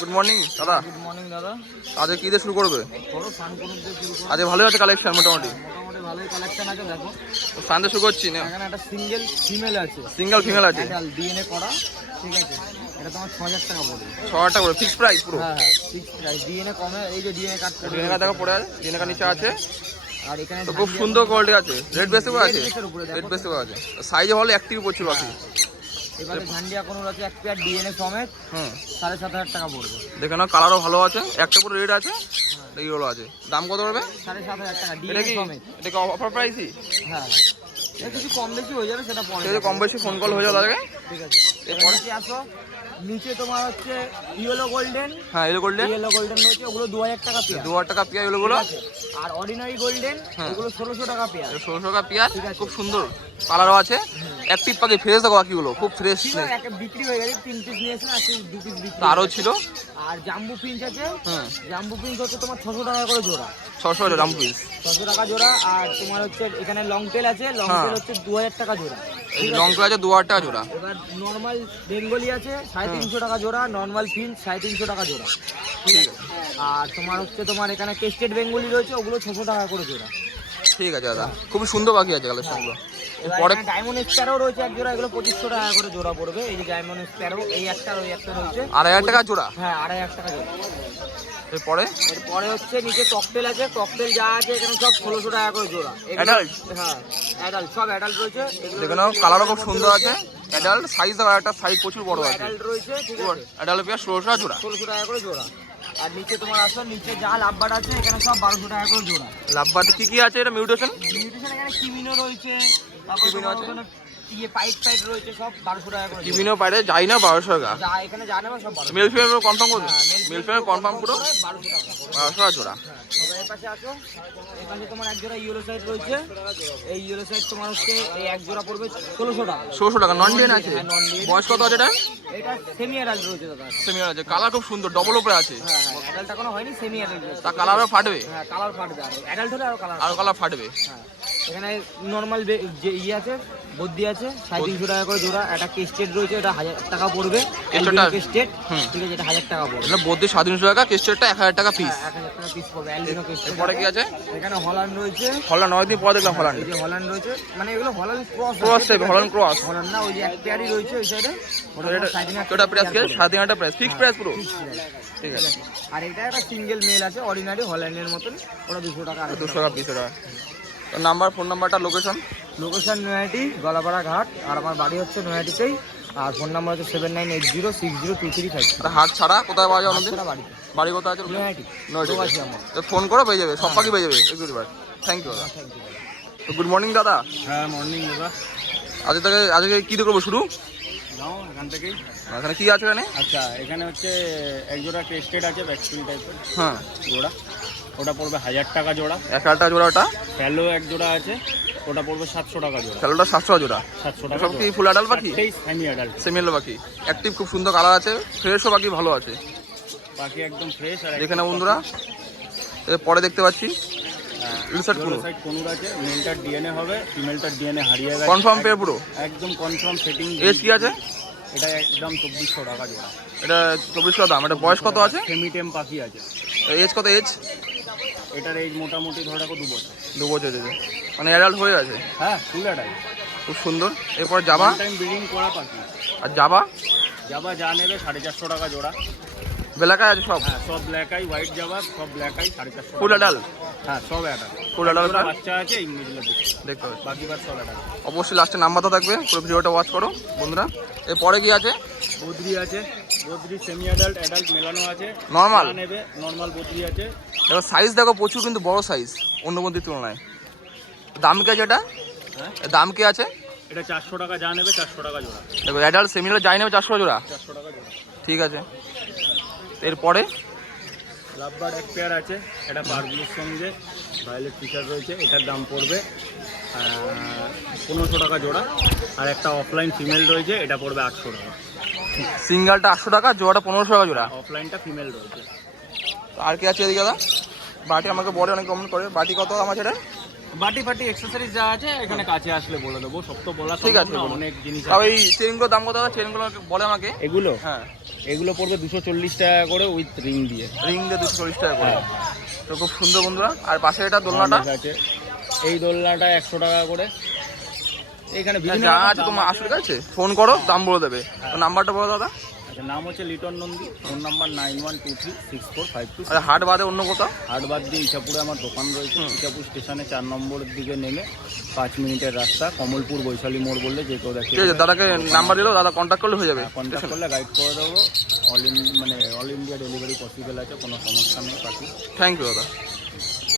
Good morning দাদা। Good morning দাদা। আজকে কি দিয়ে শুরু করবে? বড় সানকুনুর দিয়ে শুরু করব। আজকে ভালোই আছে কালেকশন মোটামুটি। মোটামুটি ভালোই কালেকশন আছে দেখো। তো সানডে শুরু করছি না। এখানে একটা সিঙ্গেল ফিমেল আছে। সিঙ্গেল ফিমেল আছে। এটা ডিএনএ করা, ঠিক আছে। এটা তোমার 6000 টাকা পড়বে। 6000 টাকা করে ফিক্স প্রাইস পুরো? হ্যাঁ হ্যাঁ ফিক্স প্রাইস। ডিএনএ কমে, এই যে ডিএনএ কার্ড ডিএনএ কার্ড দেখো পড়ে আছে, ডিএনএ কার্ড নিচে আছে। আর এখানে তো খুব সুন্দর কোয়ালিটি আছে। রেড বেসে আছে, রেড বেসে আছে। সাইজে ভালো অ্যাক্টিভ পড়ছিল বাকি। এবারে ঝান্ডিয়া কোনুর আছে এক পেয়ার ডিএনএ সমেত। 7500 টাকা পড়বে। দেখে নাও কালারও ভালো আছে, একটা পুরো রেড আছে, এইগুলো আছে। দাম কত পড়বে? 7500 টাকা এটা ডিএনএ কি সমেত। এটা কি অফার প্রাইসই? হ্যাঁ এটা কিছু কম বেশি হয়ে যাবে, সেটা পরে। যদি কম বেশি ফোন কল হয়ে যাবে তাহলে ঠিক আছে। এরপরে কি আসো, নিচে তোমার হচ্ছে ইয়েলো গোল্ডেন। হ্যাঁ ইয়েলো গোল্ডেন, ইয়েলো গোল্ডন রয়েছে, ওগুলো 2000 টাকা পেয়ার। 2000 টাকা পেয়ার এগুলো গুলো। আর অর্ডিনারি গোল্ডেন এগুলো 1600 টাকা পেয়ার। 1600 টাকা পেয়ার, খুব সুন্দর কালারও আছে। অ্যাক্টিভ পাখি ফ্রেশ দেখো বাকিগুলো খুব ফ্রেশ। ছিল একটা বিক্রি হয়ে গেছে, 3 পিস নিয়েছে আর 2 পিস বিক্রি। আরও ছিল। আর জাম্বু পিঞ্চ আছে। জাম্বু পিঞ্চ হচ্ছে তোমার 600 টাকা করে জোড়া। 600 জাম্বু পিস 600 টাকা জোড়া। আর তোমার হচ্ছে এখানে লং টেল আছে, লং টেল হচ্ছে 2000 টাকা জোড়া। লং টেল আছে 2000 টাকা জোড়া। এবার নরমাল বেঙ্গলি আছে 350 টাকা জোড়া, নরমাল পিঞ্চ 350 টাকা জোড়া। ঠিক আছে। আর তোমার হচ্ছে তোমার এখানে টেস্টেড বেঙ্গলি রয়েছে, ওগুলো 600 টাকা করে জোড়া। ঠিক আছে দাদা, খুবই সুন্দর পাখি আছে কালেকশনগুলো। পরে ডায়মন্ড স্প্যারো রয়েছে এক জোড়া, এগুলো 2500 টাকা করে জোড়া পড়বে। এই যে ডায়মন্ড স্প্যারো, এই একটা ওই একটা রয়েছে 2500 টাকা জোড়া। হ্যাঁ 2500 টাকা জোড়া। এরপরে হচ্ছে নিচে ককটেল আছে, ককটেল যা আছে এখানে সব 1600 টাকা করে জোড়া। অ্যাডাল্ট? হ্যাঁ অ্যাডাল্ট, সব অ্যাডাল্ট রয়েছে। দেখে নাও কালারও খুব সুন্দর আছে। অ্যাডাল্ট সাইজ দেখো, একটা সাইজ প্রচুর বড় আছে। অ্যাডাল্ট রয়েছে, ঠিক আছে। অ্যাডাল্ট পেয়ার 1600 টাকা জোড়া। 1600 টাকা করে জোড়া। আর নিচে তোমার আসো, নিচে যা লাভবার আছে এখানে সব 1200 টাকা করে জোড়া। লাভবার্ড কি কি আছে? এটা মিউটেশন। মিউটেশন এখানে কিমিনো রয়েছে, তারপর কিমিনো আছে, ইয়ে পাইট পাইট রয়েছে, সব 1200 টাকা করে। কিমিনো পাইরে যাই না 1200 টাকা। যা এখানে জানে সব 1200। মেল ফিমেল কনফার্ম করবে? মেল ফিমেল কনফার্ম পুরো 1200 টাকা। 1200 টাকা জোড়া। এবার এর পাশে আসো, এই পাশে তোমার এক জোড়া ইয়েলো সাইড রয়েছে। এই ইয়েলো সাইড তোমার হচ্ছে এই এক জোড়া পড়বে 1600 টাকা। 1600 টাকা। নন ডিএন আছে? বয়স কত আছে এটা? এটা সেমি অ্যাডাল্ট রয়েছে দাদা। সেমি আছে, কালার খুব সুন্দর, ডবল উপরে আছে। হ্যাঁ হ্যাঁ অ্যাডাল্ট এখনো হয়নি, সেমি অ্যাডাল্ট রয়েছে। তা কালারও ফাটবে? হ্যাঁ কালার ফাটবে, আর অ্যাডাল্ট হলে আরো কালার ফাটবে। হ্যাঁ এখানে নরমাল যে ইয়ে আছে, বদ্যি আছে 350 টাকা করে জোড়া। একটা কেস্টেড রয়েছে, এটা 1000 টাকা পড়বে। কেস্টেড, ঠিক আছে, এটা 1000 টাকা পড়বে। এটা বদ্যি 750 টাকা, কেস্টেডটা 1000 টাকা পিস। 1000 টাকা পিস পড়বে অ্যালবিনো কেস্টেড। পরে কি আছে? এখানে হল্যান্ড রয়েছে। হল্যান্ড 9 দিন পর দেখলাম হল্যান্ড। এই যে হল্যান্ড রয়েছে, মানে এগুলো Holland cross type, Holland cross. Holland না, ওই যে এক পেয়ারই রয়েছে ওই সাইডে। ওটা প্রাইস কি? 7500 প্রাইস, ফিক্স প্রাইস পুরো। ঠিক আছে। আর এটা একটা সিঙ্গেল মেল আছে, অর্ডিনারি হল্যান্ডের মতন, ওটা 200 টাকা। 200 টাকা পিস। ওটা নাম্বার, ফোন নাম্বারটা, লোকেশন? লোকেশন নৈহাটি গলাপাড়া ঘাট, আর আমার বাড়ি হচ্ছে নৈহাটিতেই। আর ফোন নাম্বার হচ্ছে 7980602335। হাট ছাড়া কোথায় পাওয়া যায় আমাদের? বাড়িতে। বাড়ি কোথায় আছে? নৈহাটি। তো ফোন করো, পেয়ে যাবে, সব পাখি পেয়ে যাবে। থ্যাংক ইউ দাদা। তো গুড মর্নিং দাদা। হ্যাঁ মর্নিং দাদা। আজকে কি দিয়ে করবো শুরু? নাও এখান থেকেই। এখানে কি আছে এখানে? আচ্ছা এখানে হচ্ছে এক জোড়া টেস্টেড আছে, ভ্যাকসিন টাইপের। হ্যাঁ জোড়া, ওটা পড়বে 1000 টাকা জোড়া। 1000 টাকা জোড়া। ওটা ফ্যালো এক জোড়া আছে, ওটা পড়বে 700 টাকা জোড়া। ফ্যালোটা 700 জোড়া। 700 টাকা। সব কি ফুল অ্যাডাল্ট পাখি? Semi adult. সেমি পাখি, অ্যাক্টিভ, খুব সুন্দর কালার আছে, ফ্রেশও পাখি ভালো আছে। পাখি একদম ফ্রেশ। আর এখানে বন্ধুরা পরে দেখতে পাচ্ছি ইনসার্ট পুরো সাইড কোনুর আছে। মেলটার ডিএনএ হবে, ফিমেলটার ডিএনএ হারিয়ে গেছে। কনফার্ম পেয়ে পুরো একদম কনফার্ম সেটিং। এজ কি আছে? এটা একদম 2400 টাকা জোড়া। এটা 2400 দাম। এটা বয়স কত আছে? সেমি টেম পাখি আছে। এজ কত? এজ এটার এজ মোটামুটি ধরে রাখো 2 বছর। 2 বছর এজে, মানে অ্যাডাল্ট হয়ে আছে। হ্যাঁ ফুল অ্যাডাল্ট, খুব সুন্দর। এরপর জাবা টাইম ব্রিডিং করা পাখি। আর জাবা জাবা যা নেবে 450 টাকা জোড়া। ব্ল্যাক আই আছে সব? হ্যাঁ সব ব্ল্যাক আই, হোয়াইট জাবা সব ব্ল্যাক আই, 450 ফুল অ্যাডাল্ট। হ্যাঁ সব অ্যাডাল্ট। ফুল অ্যাডাল্ট বাচ্চা আছে ইংলিশে দেখতে হবে। বাকি বার সব অ্যাডাল্ট। অবশ্যই লাস্টে নাম্বারটা থাকবে, পুরো ভিডিওটা ওয়াচ করো বন্ধুরা। এরপরে কি আছে? বদ্রি আছে, বদ্রি সেমি অ্যাডাল্ট, অ্যাডাল্ট মেলানো আছে। নরমাল নেবে নরমাল বদ্রি আছে। দেখো সাইজ দেখো প্রচুর, কিন্তু বড় সাইজ অন্য বন্দির তুলনায়। দাম কি আছে এটা? হ্যাঁ দাম কি আছে? এটা 400 টাকা যা নেবে, 400 টাকা জোড়া। দেখো অ্যাডাল্ট সেমিনার যাই নেবে 400 জোড়া। 400 টাকা জোড়া। ঠিক আছে। এরপরে লাভবার্ড এক পেয়ার আছে, এটা পারগুলোর সঙ্গে ভায়োলেট ফিচার রয়েছে। এটার দাম পড়বে 1500 টাকা জোড়া। আর একটা অফলাইন ফিমেল রয়েছে, এটা পড়বে 800 টাকা। সিঙ্গেলটা 800 টাকা, জোড়াটা 1500 টাকা জোড়া। অফলাইনটা ফিমেল রয়েছে। আর কি আছে এদিকে দাদা? বাটি আমাকে বলে, অনেক কমেন্ট করে। বাটি কত দাম আছে এটা? বাটি ফাটি অ্যাক্সেসরিজ যা আছে এখানে কাছে আসলে বলে দেবো, সব তো বলা ঠিক সম্ভব আছে, না, বলুন। অনেক জিনিস তাও আছে। এই চেনগুলোর দাম কত দাদা? চেনগুলো বলে আমাকে। এগুলো হ্যাঁ, এগুলো পড়বে 240 টাকা করে উইথ রিং দিয়ে। রিং দিয়ে 240 টাকা করে। তো খুব সুন্দর বন্ধুরা। আর পাশে এটা দোলনাটা অনেক আছে। এই দোলনাটা 100 টাকা করে। এখানে বিভিন্ন যা রকম আছে দাম তোমার আসল কাছে ফোন করো, দাম বলে দেবে। তো নাম্বারটা বলো দাদা। আচ্ছা, নাম হচ্ছে লিটন নন্দী, ফোন নাম্বার 91236452। আরে হাট বাদে অন্য কোথাও? হাটবাদ দিয়ে ইছাপুরে আমার দোকান রয়েছে। ইছাপুর স্টেশনে 4 নম্বরের দিকে নেমে 5 মিনিটের রাস্তা, কমলপুর বৈশালী মোড় বললে যে কেউ দেখে। ঠিক আছে, দাদাকে নাম্বার দিলেও দাদা কন্ট্যাক্ট করলে হয়ে যাবে। কন্ট্যাক্ট করলে গাইড করে দেবো। অল ইন্ডিয়া ডেলিভারি পসিবল আছে, কোনো সমস্যা নেই। বাকি থ্যাংক ইউ দাদা।